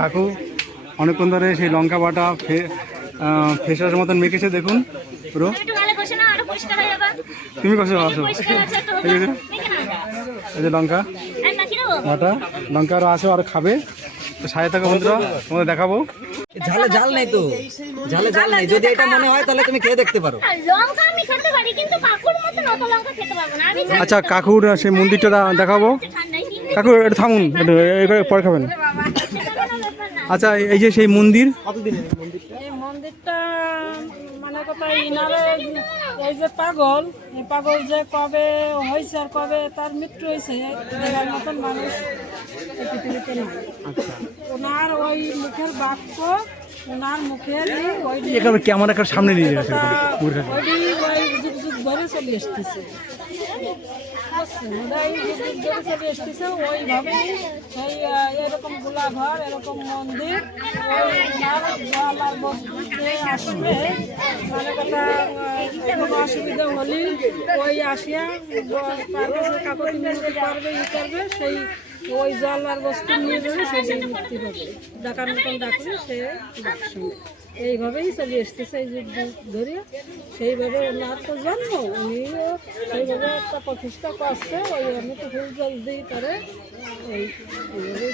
কাকু অনেকক্ষণ ধরে সেই লঙ্কা বাটা ফেসার মতন মেখেছে দেখুন পুরো তুমি কষে আসো পরিষ্কার আছে এই যে লঙ্কা। বাটা। লঙ্কা আরও আসো আর খাবে। তো সাড়ে থাকা বন্ধুরা তোমাদের দেখাবো। ঝালে ঝাল নেই তো। ঝালে ঝাল নেই। যদি এটা মনে হয় তাহলে তুমি খেয়ে দেখতে পারো। আর লঙ্কা আমি খেতে পারি কিন্তু কাকুর মতো অত লঙ্কা খেতে পারব না। আমি জানি আচ্ছা কাকুর সেই মন্দিরটা দেখাবো। কাকু একটু থামুন পরে খাবেন। আচ্ছা এই যে সেই মন্দির? এই মন্দিরটা? মানে কথা ইনারে এই যে পাগল এই পাগল যে কবে হয়েছে আর কবে তার মৃত্যু হয়েছে দেখার মতন মানুষ পৃথিবীতে নাই। ওনার ওই মুখের বাক্য ওনার মুখের ওই এখানে ক্যামেরা একটা সামনে নিয়ে যাচ্ছে ওই যুগ যুগ ধরে চলে এসতেছে ওরাই সেই এরকম গোলাঘর এরকম মন্দির, ওই বস্তুতে আসবে মানে কথা কোনো অসুবিধা হলে ওই আসিয়া সে পারবে ই করবে সেই ওই জল আর বস্তু নিয়ে যাবে সেটাই মুক্তি পাবে ডাকার মতন ডাকলে সে ডাকছে এইভাবেই চলে এসতেছে এই যুগ ধরে। সেইভাবে ওনার তো জন্ম, উনিও সেইভাবে একটা প্রতিষ্ঠা করছে, ওই আমি তো ফুল জল দিই করে এইভাবেই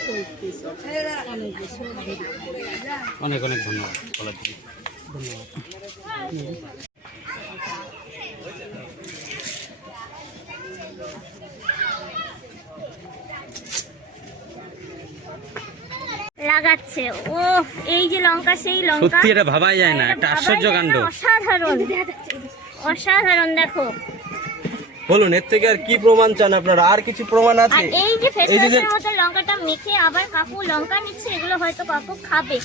অনেক অনেক ধন্যবাদ। বলার লাগাচ্ছে। ও এই যে লঙ্কা সেই লঙ্কা। সত্যি এটা ভাবাই যায় না এটা আশ্চর্য কাণ্ড অসাধারণ। অসাধারণ দেখো। বলুন এর থেকে আর কি প্রমাণ চান আপনারা? আর কিছু প্রমাণ আছে? এই যে ফেসওয়াশের মতো লঙ্কাটা মেখে আবার কাকু লঙ্কা নিচ্ছে এগুলো হয়তো কাকু খাবে।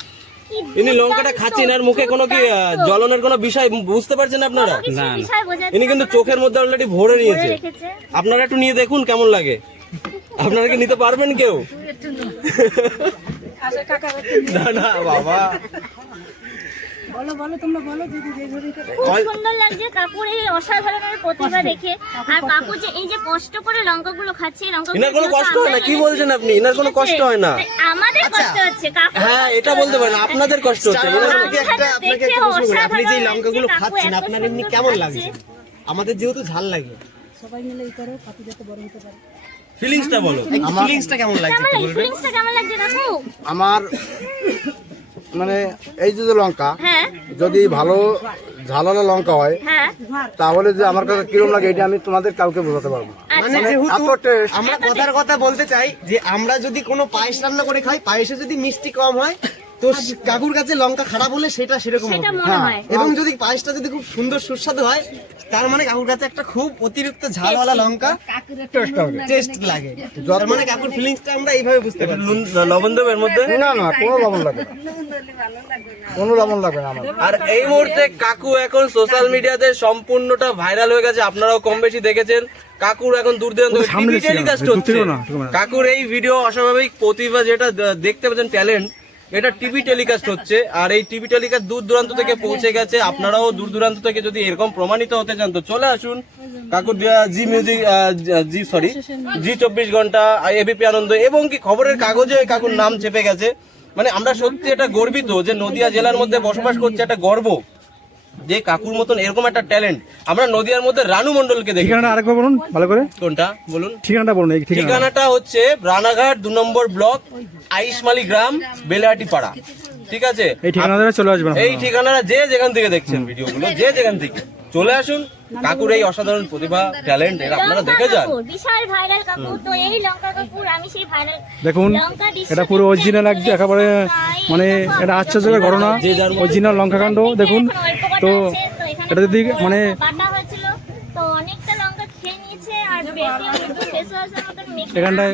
ইনি লঙ্কাটা খাচ্ছেন আর মুখে কোনো কি। জ্বলনের কোনো বিষয় বুঝতে পারছেন আপনারা? না, ইনি কিন্তু চোখের মধ্যে অলরেডি ভরে নিয়েছে। আপনারা একটু নিয়ে দেখুন কেমন লাগে। আপনারা কি নিতে পারবেন কেউ? না না বাবা। বলো বলো তোমরা বলো যদি খুব সুন্দর লাগছে কাকুর এই অসাধারণের প্রতিভা দেখে। আর কাকু যে এই যে কষ্ট করে লঙ্কাগুলো খাচ্ছে এই ইনার কোনো কষ্ট হয় না? কি বলছেন আপনি? ইনার কোনো কষ্ট হয় না? আমাদের কষ্ট হচ্ছে কাকু হ্যাঁ এটা বলতে পারেন আপনাদের কষ্ট হচ্ছে। আপনি যে লঙ্কাগুলো খাচ্ছেন আপনার এমনি কেমন লাগছে। আমাদের যেহেতু ঝাল লাগে। সবাই মিলে এই করো পাতি যাতে বড় হতে পারে। ফিলিংসটা বলো। ফিলিংসটা কেমন লাগছে ফিলিংসটা কেমন লাগছে? কাকু আমার মানে এই যে যে লঙ্কা হ্যাঁ। যদি ভালো ঝালালো লঙ্কা হয় হ্যাঁ। তাহলে যে আমার কাছে কিরম লাগে এটা আমি তোমাদের কাউকে বোঝাতে পারব মানে আচ্ছা। যেহেতু আমরা কথার কথা বলতে চাই যে আমরা যদি কোনো পায়েস রান্না করে খাই পায়েসে যদি মিষ্টি কম হয় তো কাকুর কাছে লঙ্কা খারাপ হলে সেটা সেরকম হবে। মনে এবং যদি পায়েসটা যদি খুব সুন্দর সুস্বাদু হয় তার মানে কাকুর কাছে একটা খুব অতিরিক্ত ঝালওয়ালা লঙ্কা টেস্ট লাগে। তার মানে কাকুর ফিলিংসটা আমরা এইভাবে বুঝতে পারি নুন- লবণ দেবো এর মধ্যে? না না কোনো লবণ লাগবে না। কোনো লবণ লাগবে না আর এই মুহূর্তে কাকু এখন সোশ্যাল মিডিয়াতে সম্পূর্ণটা ভাইরাল হয়ে গেছে আপনারাও কম বেশি দেখেছেন। কাকুর এখন দূর দূরান্ত টেলিকাস্ট হচ্ছে। না, কাকুর এই ভিডিও অস্বাভাবিক প্রতিভা যেটা দেখতে পাচ্ছেন ট্যালেন্ট এটা টিভি টেলিকাস্ট হচ্ছে, আর এই টিভি টেলিকাস্ট দূর দূরান্ত থেকে পৌঁছে গেছে। আপনারাও দূর দূরান্ত থেকে যদি এরকম প্রমাণিত হতে চান, তো চলে আসুন। কাকুর জি মিউজিক জি সরি জি চব্বিশ ঘণ্টা এবিপি আনন্দ, এবং কি খবরের কাগজে কাকুর নাম চেপে গেছে। মানে আমরা সত্যি এটা গর্বিত যে নদিয়া জেলার মধ্যে বসবাস করছে, একটা গর্ব। যে কাকুর মতন এরকম একটা ট্যালেন্ট আমরা নদিয়ার মধ্যে রানু মন্ডলকে দেখি। ঠিকানাটা আরেকবার বলুন ভালো করে। কোনটা? বলুন। ঠিকানাটা বলুন ঠিকানাটা। হচ্ছে রানাঘাট দু নম্বর ব্লক আইসমালি গ্রাম বেলাহাটি পাড়া ঠিক আছে? এই ঠিকানাটা চলে আসবেন এই ঠিকানাটা যে যেখান থেকে দেখছেন ভিডিওগুলো যে যেখান থেকে। চলে আসুন। কাকুর এই অসাধারণ প্রতিভা ট্যালেন্ট এর আপনারা দেখে যান। বিশাল ভাইরাল কাকু তো এই লঙ্কা কাকুর আমি সেই ভাইরাল দেখুন এটা পুরো অরিজিনাল একদম একেবারে মানে এটা আশ্চর্যের আশ্চর্যকর ঘটনা। অরিজিনাল লঙ্কা কাণ্ড দেখুন। তো এটা যদি মানে বাটা হয়েছিল তো অনেকটা লঙ্কা খেয়ে নিয়েছে আর বেটে কিন্তু ফেস ওয়াশের মতন মেখে এখানটায়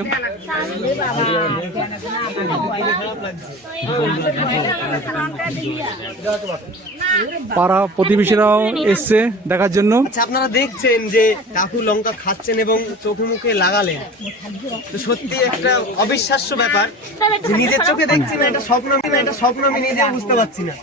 পাড়া প্রতিবেশীরাও এসছে দেখার জন্য। আচ্ছা আপনারা দেখছেন যে কাকু লঙ্কা খাচ্ছেন এবং চোখে মুখে লাগালেন। তো সত্যি একটা অবিশ্বাস্য ব্যাপার। নিজের চোখে দেখছি না, এটা স্বপ্ন এটা স্বপ্ন আমি নিজে বুঝতে পারছি না।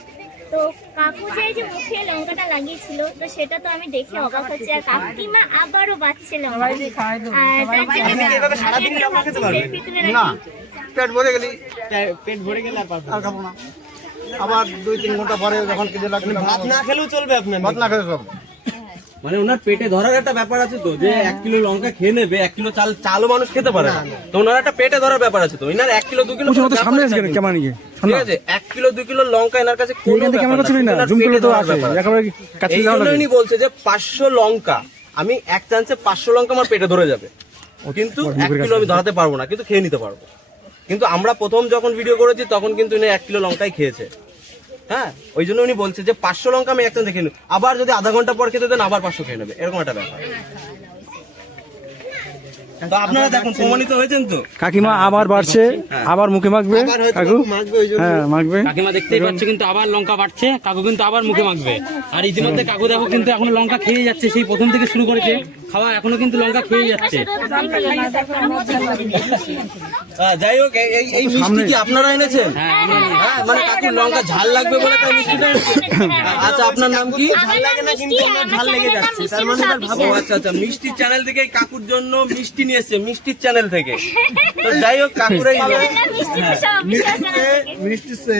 তো কাকু যে এই যে মুখে লঙ্কাটা লাগিয়েছিল তো সেটা তো আমি দেখে অবাক হচ্ছি। আর কাকিমা আবারও বাচ্চা লঙ্কা। আর তার জন্য আপনি কি এভাবে সারাদিন লঙ্কা খেতে পারবেন? selfie তুলে রাখি। পেট ভরে গেলি পেট ভরে গেলে আর পারব না। আর খাব না। আবার দুই তিন ঘণ্টা পরে যখন খেতে লাগবে ভাত না খেলেও চলবে আপনার ভাত না খেতে সব মানে ওনার পেটে ধরার একটা ব্যাপার আছে তো যে এক কিলো লঙ্কা খেয়ে নেবে এক কিলো চাল চালও মানুষ খেতে পারে না। তো ওনার একটা পেটে ধরার ব্যাপার আছে তো এনার এক কিলো দু কিলো সামনে ব্যাপারই এসে ঠিক আছে এক কিলো দুই কিলো লঙ্কা এনার কাছে কোনো এই জন্য বলছে যে পাঁচশো লঙ্কা আমি এক চান্সে পাঁচশো লঙ্কা আমার পেটে ধরে যাবে। কিন্তু এক কিলো আমি ধরাতে পারব না কিন্তু খেয়ে নিতে পারব। কিন্তু আমরা প্রথম যখন ভিডিও করেছি তখন কিন্তু উনি এক কিলো লঙ্কাই খেয়েছে। হ্যাঁ ওই জন্য উনি বলছে যে পাঁচশো লঙ্কা আমি এক চান্সে খেয়ে নেব। আবার যদি আধা ঘণ্টা পর খেতে দেন আবার পাঁচশো খেয়ে নেবে। এরকম একটা ব্যাপার। তো আপনারা দেখুন প্রমাণিত হয়েছেন তো? কাকিমা আবার বাড়ছে আবার মুখে মাখবে কাকু? ওই জন্য হ্যাঁ মাখবে। কাকিমা দেখতেই পাচ্ছে কিন্তু আবার লঙ্কা বাড়ছে কাকু কিন্তু আবার মুখে মাখবে। আর ইতিমধ্যে কাকু দেখো কিন্তু এখন লঙ্কা খেয়ে যাচ্ছে সেই প্রথম থেকে শুরু করেছে। খাওয়া এখনও কিন্তু লঙ্কা খেয়ে যাচ্ছে। হ্যাঁ, যাই হোক এই- এই এই মিষ্টি কি আপনারা এনেছেন? হ্যাঁ মানে কাকুর লঙ্কা ঝাল লাগবে বলে তাই মিষ্টিটা আচ্ছা আপনার নাম কি? ঝাল লাগে না কিন্তু আমার ঝাল লেগে যাচ্ছে। তার মানে ভাবো আচ্ছা আচ্ছা মিষ্টির চ্যানেল থেকে কাকুর জন্য মিষ্টি নিয়ে এসছে মিষ্টির চ্যানেল থেকে। তো যাই হোক কাকুর এই মিষ্টি সে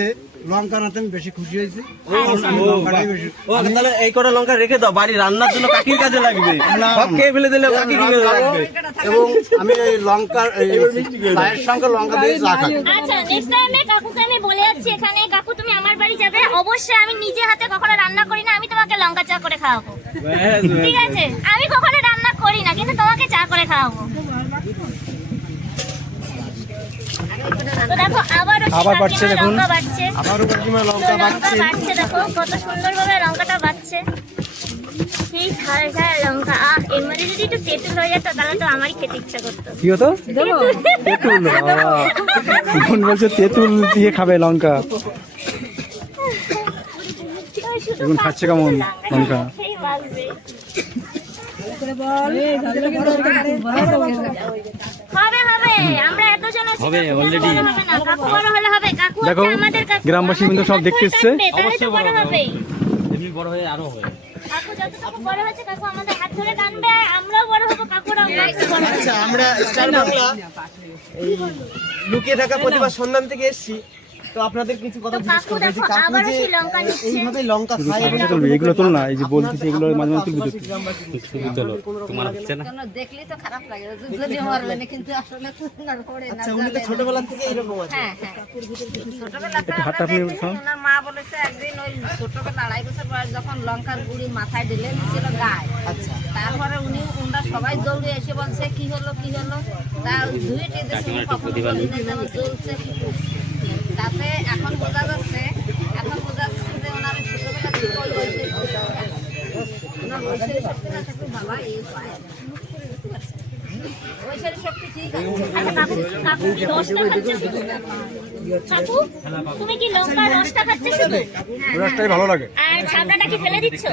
লঙ্কা নাতে আমি বেশি খুশি হয়েছি। তাহলে এই কটা লঙ্কা রেখে দাও বাড়ি রান্নার জন্য কাকির কাজে লাগবে। সব খেয়ে ফেলে দিলে কাকি লাগবে? এবং আমি এই লঙ্কার এই চায়ের সঙ্গে লঙ্কা দিয়ে চা খাই আচ্ছা নেক্সট টাইমে কাকুকে আমি বলে যাচ্ছি এখানে কাকু তুমি আমার বাড়ি যাবে? অবশ্যই আমি নিজে হাতে কখনো রান্না করি না আমি তোমাকে লঙ্কা চা করে খাওয়াবো। ঠিক আছে? আমি কখনো রান্না করি না কিন্তু তোমাকে চা করে খাওয়াবো তো দেখো আবারও সে আবার বাড়ছে দেখুন। আবারও কাকিমা লঙ্কা বাড়ছে। বাড়ছে দেখো কত সুন্দর ভাবে লঙ্কাটা বাড়ছে। এই ঝাল ঝাল লঙ্কা। আহ এর মধ্যে যদি একটু তেঁতুল হয়ে যেত তাহলে তো আমারই খেতে ইচ্ছা করতো। কি হতো? তেঁতুল বাবা। বলছে তেঁতুল দিয়ে খাবে লঙ্কা। দেখুন খাচ্ছে কেমন লঙ্কা। হবে হবে। আমরা এতজন আছি, হবে, কাকু already। বড় হবে না, কাকু বড় হলে হবে। কাকু দেখো, আমাদের কাকু, গ্রামবাসী কিন্তু সব দেখতে যতটুকু এসছে। টানবে, তাহলে তো অবশ্যই বড় বড় হবে। এমনি বড় হয়ে আরও হবে। কাকু যতটুকু বড় হচ্ছে কাকু আমাদের হাত ধরে টানবে আমরাও বড় হব কাকুরাও বড় আচ্ছা আমরা স্টার বাংলা লুকিয়ে থাকা প্রতিবার সন্ধান থেকে এসেছি। তো আপনাদের কিছু কথা তো জিজ্ঞেস কাকু করব যে কাকু যে সেই লঙ্কা নিচ্ছে। এইভাবে লঙ্কা খায় এগুলো তোল না এই যে বলতেছি এগুলো মাঝে মাঝে তুলবি তুই। চলো তোমার হচ্ছে না। দেখলেই তো খারাপ লাগে যদি মরবে না কিন্তু আসলে আচ্ছা উনি তো ছোটবেলা থেকে এরকম আছে। হ্যাঁ হ্যাঁ। আপনি ওনার মা বলেছে একদিন ওই ছোটবেলা আড়াই বছর বয়স যখন লঙ্কার গুড়ি মাথায় ঢেলে নিয়েছিল গায়ে আচ্ছা। তারপরে উনি ওনারা সবাই দৌড়ে এসে বলছে কি হলো কি হলো? তা ধুয়েটে দেশে কখনো বলি না জ্বলছে কি করছে। তাতে এখন বোঝা যাচ্ছে এখন বোঝা যাচ্ছে যে ওনার ছোটবেলা থেকে ওই বয়সে ওনার বয়সের শক্তি থাকলে বাবা এই পায় বয়সের শক্তি ঠিক আছে। আচ্ছা তুমি কি লঙ্কা রসটা খাচ্ছে শুধু? রসটাই ভালো লাগে। আর ছাবড়াটা কি ফেলে দিচ্ছ?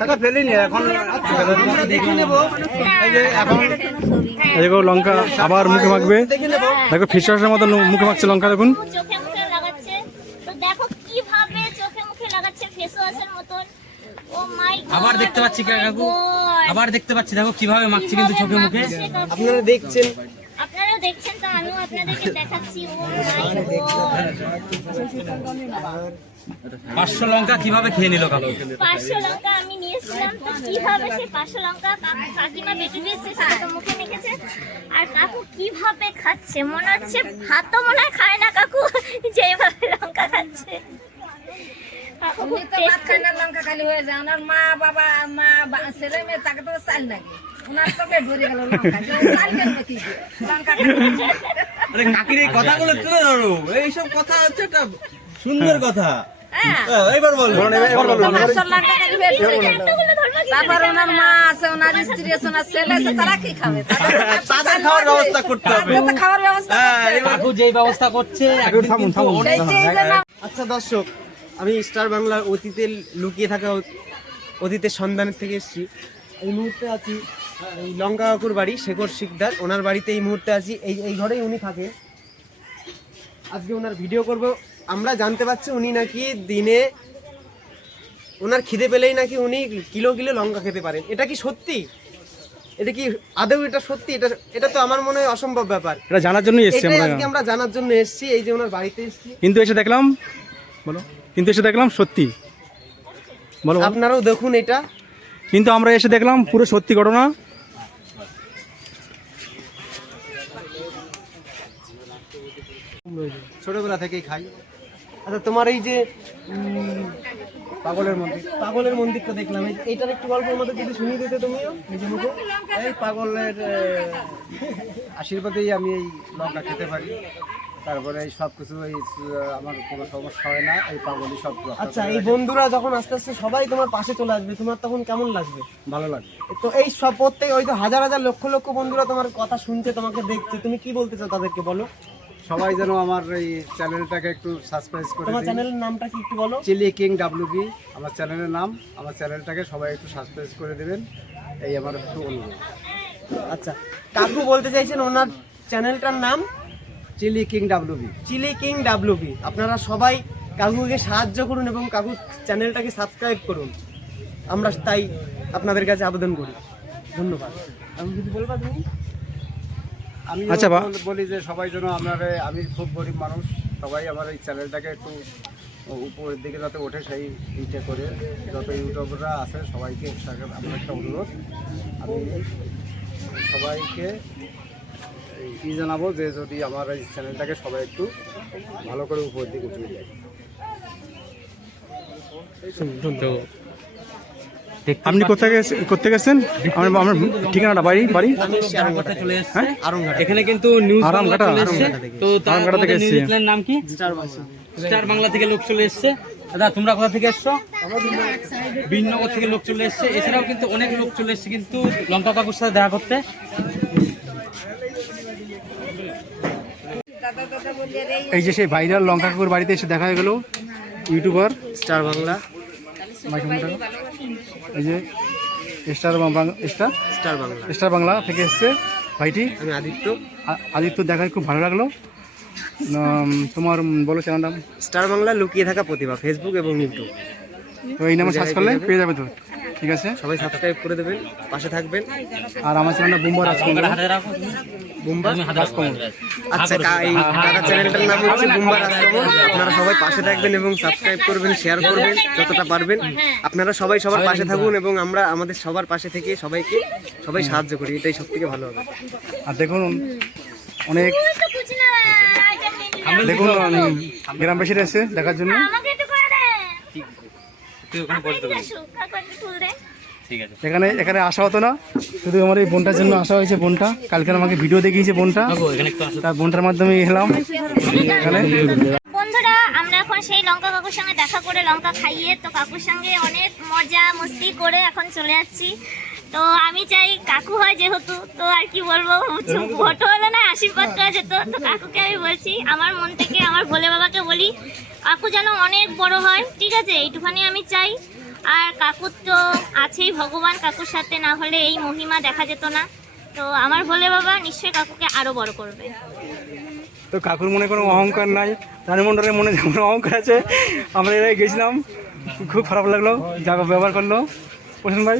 টাকা ফেলিনি এখন দেখে নেব। এই যে এখন দেখো লঙ্কা আবার মুখে মাখবে। দেখো ফেসওয়াশের মতো মুখে মাখছে লঙ্কা দেখুন চোখে মুখে লাগাচ্ছে তো দেখো কীভাবে চোখে মুখে লাগাচ্ছে ফেস ওয়াশের মতন ও মাই আবার দেখতে পাচ্ছি কাকু? আবার দেখতে পাচ্ছি দেখো কীভাবে মাখছে কিন্তু চোখে মুখে। আপনারা দেখছেন। আপনারাও দেখছেন তো আমিও আপনাদেরকে দেখাচ্ছি ও পাঁচশো লঙ্কা কীভাবে খেয়ে নিল কাকু? পাঁচশো লঙ্কা আমি নিয়েছিলাম কীভাবে সেই পাঁচশো লঙ্কা কাকিমা বেটে দিয়েছে সেটা মুখে মেখেছে আর কাকু কীভাবে খাচ্ছে? মনে হচ্ছে ভাতও মনে হয় খায় না কাকু যেভাবে লঙ্কা খাচ্ছে। কাকু খুব উনি তো ভাত tasty। না লঙ্কা খালি হয়ে যায়। ওনার মা বাবা মা ছেলে মেয়ে তাকে তো চাল লাগে ওনার তো পেট ভরে গেল লঙ্কা। চাল করবে কি লঙ্কা কাকির এই কথাগুলো তুলে ধরো। এইসব কথা হচ্ছে একটা সুন্দর কথা। হ্যাঁ। হ্যাঁ, বল। পাঁচশো লঙ্কা খালি হয়ে গেল। এতগুলো ধরবো কি তারপর ওনার মা আছে ওনার স্ত্রী আছে ওনার ছেলে আছে তারা কি খাবে? তাদের খাওয়ার ব্যবস্থা করতে হবে। খাওয়ার ব্যবস্থা হ্যাঁ কাকু যেই ব্যবস্থা করছে আচ্ছা দর্শক আমি স্টার বাংলার অতীতে লুকিয়ে থাকা অতীতের সন্ধানের থেকে এসেছি। এই মুহূর্তে আছি লঙ্কা কাকুর বাড়ি শেখর শিকদার। ওনার বাড়িতে এই মুহূর্তে আছি। এই এই ঘরেই উনি থাকেন। আজকে ওনার ভিডিও করব। আমরা জানতে পারছি উনি নাকি দিনে ওনার খিদে পেলেই নাকি উনি কিলো কিলো লঙ্কা খেতে পারেন। এটা কি সত্যি? এটা কি আদৌ এটা সত্যি? এটা এটা তো আমার মনে হয় অসম্ভব ব্যাপার। এটা জানার জন্যই এসছি আমরা। আজকে আমরা জানার জন্য এসেছি। এই যে ওনার বাড়িতে এসেছি। কিন্তু এসে দেখলাম বলো। কিন্তু এসে দেখলাম সত্যি। বলো। আপনারাও দেখুন এটা। কিন্তু আমরা এসে দেখলাম পুরো সত্যি ঘটনা। ছোটবেলা থেকেই খাই। আচ্ছা তোমার এই যে পাগলের মন্দির পাগলের মন্দিরটা দেখলাম। এই- এইটার একটু গল্প আমাদের যদি শুনিয়ে দিতে তুমিও নিজে মুখে। এই পাগলের আশীর্বাদেই আমি এই লঙ্কা খেতে পারি। তারপরে এই সব কিছু এই আমার কোনো সমস্যা হয় না এই পাগলই সব আচ্ছা এই বন্ধুরা যখন আস্তে আস্তে সবাই তোমার পাশে চলে আসবে তোমার তখন কেমন লাগবে? ভালো লাগবে। তো এই সব প্রত্যেক ওই তো হাজার হাজার লক্ষ লক্ষ বন্ধুরা তোমার কথা শুনছে তোমাকে দেখছে তুমি কি বলতে চাও তাদেরকে বলো? সবাই যেন আমার এই চ্যানেলটাকে একটু সাবস্ক্রাইব করে তোমার চ্যানেলের নামটা কি একটু বলো? চিলি কিং ডাব্লিউবি আমার চ্যানেলের নাম আমার চ্যানেলটাকে সবাই একটু সাবস্ক্রাইব করে দেবেন এই আমার একটু অনুরোধ। আচ্ছা কাকু বলতে চাইছেন ওনার চ্যানেলটার নাম? Chilli king WB chilli king WB আপনারা সবাই কাকুকে সাহায্য করুন এবং কাকু চ্যানেলটাকে সাবস্ক্রাইব করুন। আমরা তাই আপনাদের কাছে আবেদন করি। ধন্যবাদ। আমি কিছু বলবা তুমি? আমি আচ্ছা, বলি যে সবাই যেন আপনার আমি খুব গরিব মানুষ সবাই আমার এই চ্যানেলটাকে একটু উপরের দিকে যাতে ওঠে সেই ইটা করে। যত ইউটিউবাররা আছে সবাইকে একসাথে আমার একটা অনুরোধ। আমি সবাইকে এই কি জানাব যে যদি আমার এই চ্যানেলটাকে সবাই একটু ভালো করে উপরের দিকে উঠিয়ে দেয় আপনি কোথায় কোথায় গেছেন? আমার আমার ঠিকানাটা বাড়ি আরংঘাট এখানে কিন্তু নিউজ আরামঘাটা, চলে এসছে। তো তার আরামঘাটা থেকে তোমাদের এসছি। নিউজ চ্যানেলের নাম কি? স্টার বাংলা। থেকে লোক চলে এসছে। দাদা তোমরা কোথা থেকে এসছো? বিনগর থেকে লোক চলে এসছে। এছাড়াও কিন্তু অনেক লোক চলে এসছে কিন্তু লঙ্কা কাকুর সাথে দেখা করতে দাদা দাদা বলে রে এই যে সেই ভাইরাল লঙ্কা কাকুর বাড়িতে এসে দেখা হয়ে গেল ইউটিউবার স্টার বাংলা। এই যে Star Bangla Star? Star Bangla. Star Bangla থেকে এসছে ভাইটি। আমি আদিত্য। আদিত্য দেখায় খুব ভালো লাগল। তোমার বলো চ্যানেল নাম। স্টার বাংলা লুকিয়ে থাকা প্রতিভা ফেসবুক এবং ইউটিউব তো এই নামে সার্চ করলে পেয়ে যাবে তো। ঠিক আছে? সবাই সাবস্ক্রাইব করে দেবেন পাশে থাকবেন। আর আমার চ্যানেলটা বুম্বার রাজকুমার। হাতে রাখো। বুম্বা রাখো আচ্ছা এই কাকা চ্যানেলটার নাম হচ্ছে বুম্বা রাজকমল আপনারা সবাই পাশে থাকবেন এবং সাবস্ক্রাইব করবেন শেয়ার করবেন যতটা পারবেন। আপনারা সবাই সবার পাশে থাকুন এবং আমরা আমাদের সবার পাশে থেকে সবাইকে সবাই সাহায্য করি। এটাই সব থেকে ভালো হবে। আর দেখুন অনেক দেখুন গ্রামবাসীরা এসে দেখার জন্য। তুই ওখানে ঠিক আছে। এখানে এখানে আসা হতো না। শুধু আমার এই বোনটার জন্য আসা হয়েছে বোনটা। কালকে আমাকে ভিডিও দেখিয়েছে বোনটা। তার বোনটার মাধ্যমে এলাম। এখানে। বন্ধুরা আমরা এখন সেই লঙ্কা কাকুর সঙ্গে দেখা করে লঙ্কা খাইয়ে তো কাকুর সঙ্গে অনেক মজা মস্তি করে এখন চলে যাচ্ছি। তো আমি চাই কাকু হয় যেহেতু তো আর কি বলব? ফটো হলে না আশীর্বাদ করা যেত তো। কাকুকে আমি বলছি আমার মন থেকে আমার ভোলে বাবাকে বলি কাকু যেন অনেক বড় হয় ঠিক আছে? এইটুখানি আমি চাই। আর কাকুর তো আছেই ভগবান কাকুর সাথে না হলে এই মহিমা দেখা যেত না। তো আমার ভোলে বাবা নিশ্চয়ই কাকুকে আরও বড় করবে। তো কাকুর মনে কোনো অহংকার নাই? রানীমণ্ডলের মনে যেমন অহংকার আছে আমরা এরাই গেছিলাম খুব খারাপ লাগল যা ব্যবহার করল। প্রসেন ভাই।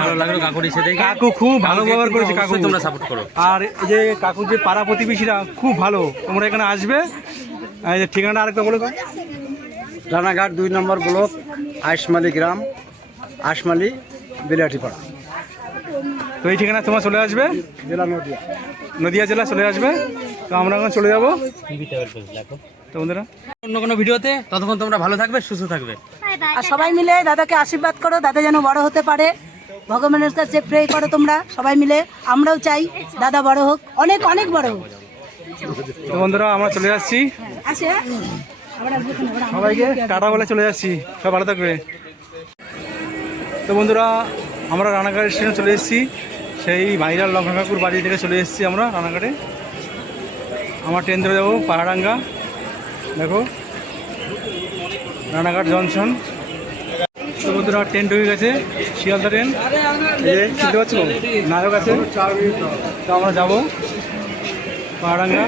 ভালো লাগল কাকুর এসে কাকু খুব ভালো ব্যবহার করেছে কাকু। তোমরা সাপোর্ট করো। আর এই যে কাকুর যে পাড়া প্রতিবেশীরা খুব ভালো। তোমরা এখানে আসবে। আর এই যে ঠিকানাটা আরেকটা বলে রানাঘাট দুই নম্বর ব্লক আইসমালি গ্রাম আশমালি বিলাটিপাড়া তো এই ঠিকানা তোমার চলে আসবে। জেলা নদিয়া। নদিয়া জেলা চলে আসবে। তো আমরা এখন চলে যাব। তো বন্ধুরা অন্য কোনো ভিডিওতে ততক্ষণ তোমরা ভালো থাকবে সুস্থ থাকবে। আর সবাই মিলে দাদাকে আশীর্বাদ করো দাদা যেন বড় হতে পারে। ভগবানের কাছে প্রে করো তোমরা সবাই মিলে। আমরাও চাই দাদা বড় হোক অনেক অনেক বড় হোক। তো বন্ধুরা আমরা চলে যাচ্ছি। হ্যাঁ? সবাইকে টাটা বলে চলে যাচ্ছি। সব ভালো থাকবে। তো বন্ধুরা আমরা রানাঘাট স্টেশনে চলে এসেছি। সেই ভাইরাল লঙ্কা কাকুর বাড়ি থেকে চলে এসেছি আমরা রানাঘাটে। আমার ট্রেন ধরে যাব পাহাড়াঙ্গা। দেখো। রানাঘাট জংশন। তো বন্ধুরা ট্রেন ঢুকে গেছে, শিয়ালদা ট্রেন চিনতে পারছ নায়ক আছে। তো আমরা যাব। পাহাড়াঙ্গা।